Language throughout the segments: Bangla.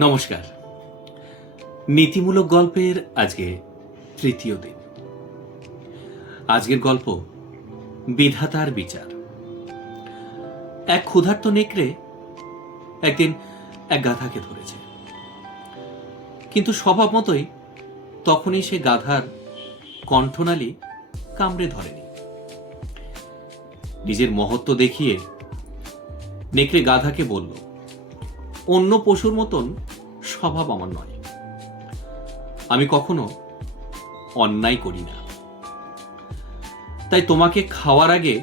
নমস্কার। নীতিমূলক গল্পের আজকে তৃতীয় দিন। আজকের গল্প বিধাতার বিচার। এক ক্ষুধার্ত নেকড়ে একদিন এক গাধাকে ধরেছে, কিন্তু স্বভাব মতোই তখনই সে গাধার কণ্ঠনালী কামড়ে ধরেনি। নিজের মহত্ব দেখিয়ে নেকড়ে গাধাকে বলল, অন্য পশুর মতন স্বভাব আমার নয়, আমি কখনো অন্যায় করি না, তাই তোমাকে খাওয়ার আগে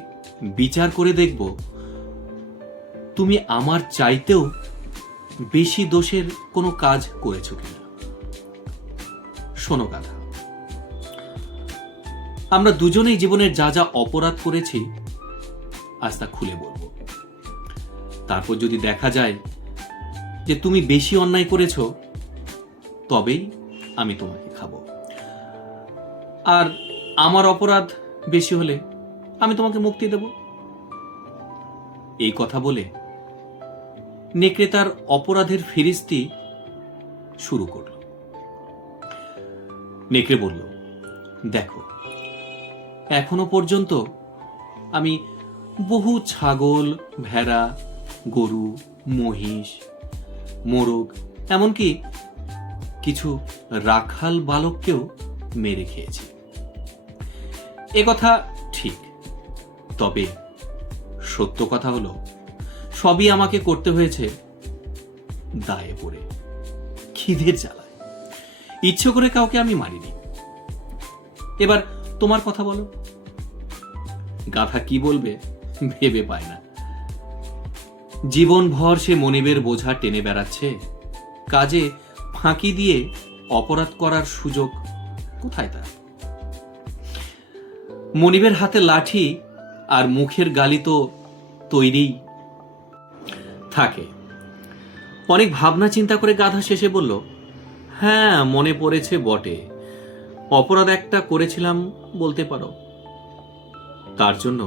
বিচার করে দেখব তুমি আমার চাইতেও বেশি দোষের কোনো কাজ করেছো কিনা। শোনো গাধা, আমরা দুজনেই জীবনের যা যা অপরাধ করেছি আজ তা খুলে বলবো। তারপর যদি দেখা যায় যে তুমি বেশি অন্যায় করেছো, তবেই আমি তোমাকে খাবো। আর আমার অপরাধ বেশি হলে আমি তোমাকে মুক্তি দেব। এই কথা বলে নেকড়ে তার অপরাধের ফিরিস্তি শুরু করল। নেকড়ে বলল, দেখো, এখনো পর্যন্ত আমি বহু ছাগল, ভেড়া, গরু, মহিষ, মোরগ, এমনকি কিছু রাখাল বালককেও মেরে খেয়েছি। এ কথা ঠিক, তবে সত্য কথা হলো সবই আমাকে করতে হয়েছে দায়ে পড়ে, খিদের জ্বালায়। ইচ্ছে করে কাউকে আমি মারিনি। এবার তোমার কথা বলো। গাধা কি বলবে ভেবে পায় না। জীবনভর সে মনিবের বোঝা টেনে বেড়াচ্ছে, কাজে ফাঁকি দিয়ে অপরাধ করার সুযোগ কোথায় তার? মনিবের হাতে লাঠি আর মুখের গালি তো তৈরি থাকে। অনেক ভাবনা চিন্তা করে গাধা শেষে বলল, হ্যাঁ, মনে পড়েছে বটে, অপরাধ একটা করেছিলাম বলতে পারো। তার জন্য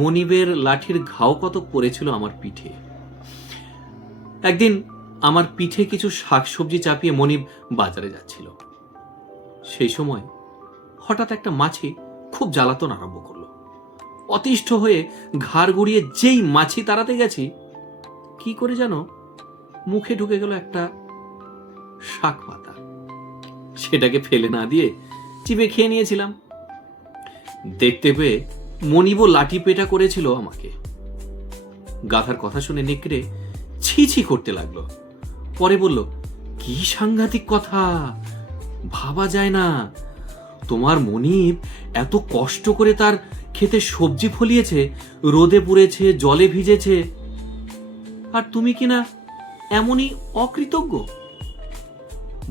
মনিবের লাঠির ঘাও কত পড়েছিল আমার পিঠে। একদিন আমার পিঠে কিছু শাকসবজি চাপিয়ে মনিব বাজারে যাচ্ছিল। সেই সময় হঠাৎ একটা মাছি খুব জ্বালাতন আরম্ভ করলো। অতিষ্ঠ হয়ে ঘাড় গড়িয়ে যেই মাছি তাড়াতে গেছি, কি করে যেন মুখে ঢুকে গেল একটা শাক পাতা। সেটাকে ফেলে না দিয়ে চিপে খেয়ে নিয়েছিলাম। দেখতে পেয়ে মনিবও লাঠি পেটা করেছিল আমাকে। গাধার কথা শুনে নেকড়ে ছি ছি করতে লাগলো। পরে বলল, কি সাংঘাতিক কথা, ভাবা যায় না। তোমার মনিব এত কষ্ট করে তার খেতে সবজি ফলিয়েছে, রোদে পুড়েছে, জলে ভিজেছে, আর তুমি কিনা এমনই অকৃতজ্ঞ।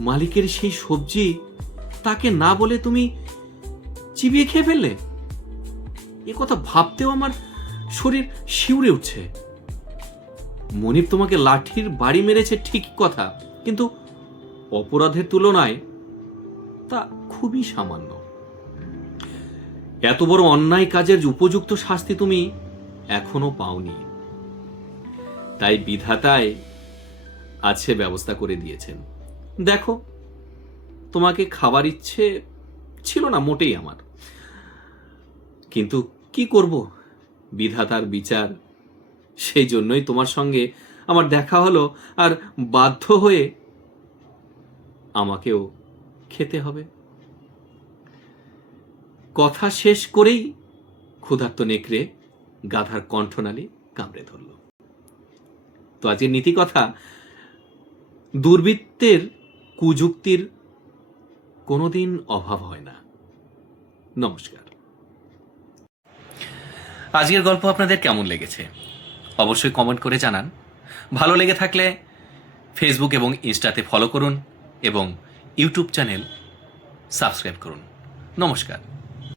মালিকের সেই সবজি তাকে না বলে তুমি চিবিয়ে খেয়ে ফেললে। এ কথা ভাবতেও আমার শরীর শিউরে উঠছে। মনিব তোমাকে লাঠির বাড়ি মেরেছে ঠিক কথা, কিন্তু অপরাধের তুলনায় তা খুবই সামান্য। এত বড় অন্যায় কাজের উপযুক্ত শাস্তি তুমি এখনো পাওনি, তাই বিধাতায় আছে ব্যবস্থা করে দিয়েছেন। দেখো, তোমাকে খাবার ইচ্ছে ছিল না মোটেই আমার, কিন্তু কি করব, বিধাতার বিচার। সেই জন্যই তোমার সঙ্গে আমার দেখা হলো, আর বাধ্য হয়ে আমাকেও খেতে হবে। কথা শেষ করেই ক্ষুধার্ত নেকড়ে গাধার কণ্ঠনালী কামড়ে ধরল। তো আজকের নীতি কথা, দুর্বৃত্তের কুযুক্তির কোনোদিন অভাব হয় না। নমস্কার। আজকের গল্প আপনাদের কেমন লেগেছে অবশ্যই কমেন্ট করে জানান। ভালো লেগে থাকলে ফেসবুক এবং ইনস্টাতে ফলো করুন এবং ইউটিউব চ্যানেল সাবস্ক্রাইব করুন। নমস্কার।